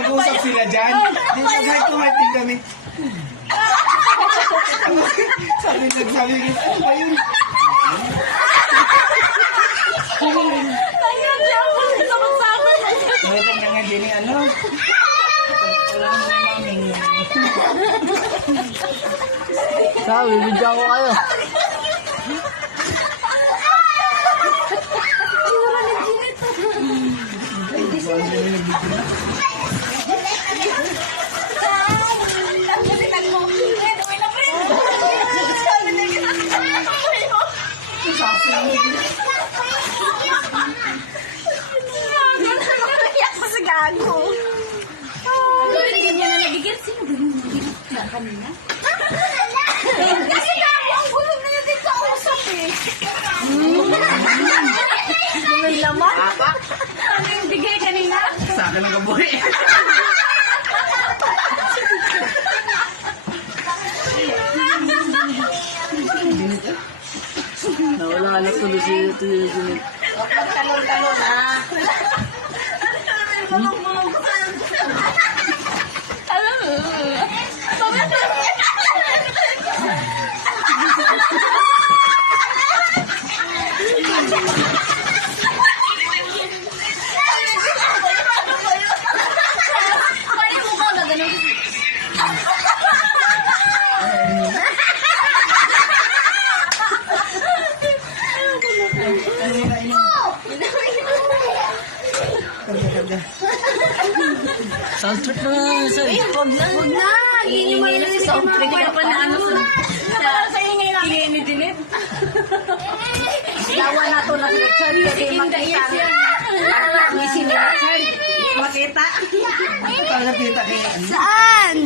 Nag-usap sila dyan. Di mag-hype din kami. Sabi ko, ayun. Ayun, siya ako sama-sama. Ngayon nga nga din ano. Wala mo maming. Sabi, bigyan ko kayo. Gago. Ganyan na nagigil. Sino ganyan nagigil kanina? Kasi gago, ang gulo na yun din sa usap eh. May laman? Ano yung bigay kanina? Sa akin ang kabuhi. Nawala na tuloy si Ginit. Talon-talon ah. Alam mo. Soundtrack na sir. Huwag na. Hindi mo na sa soundtrack ka pa na ano sa ingay lang. Ingay ni Dinip. Lawa na to na sa Richard. Kasi makita niya. Isin ni Richard. Makita. Ito talaga kita kay Saan?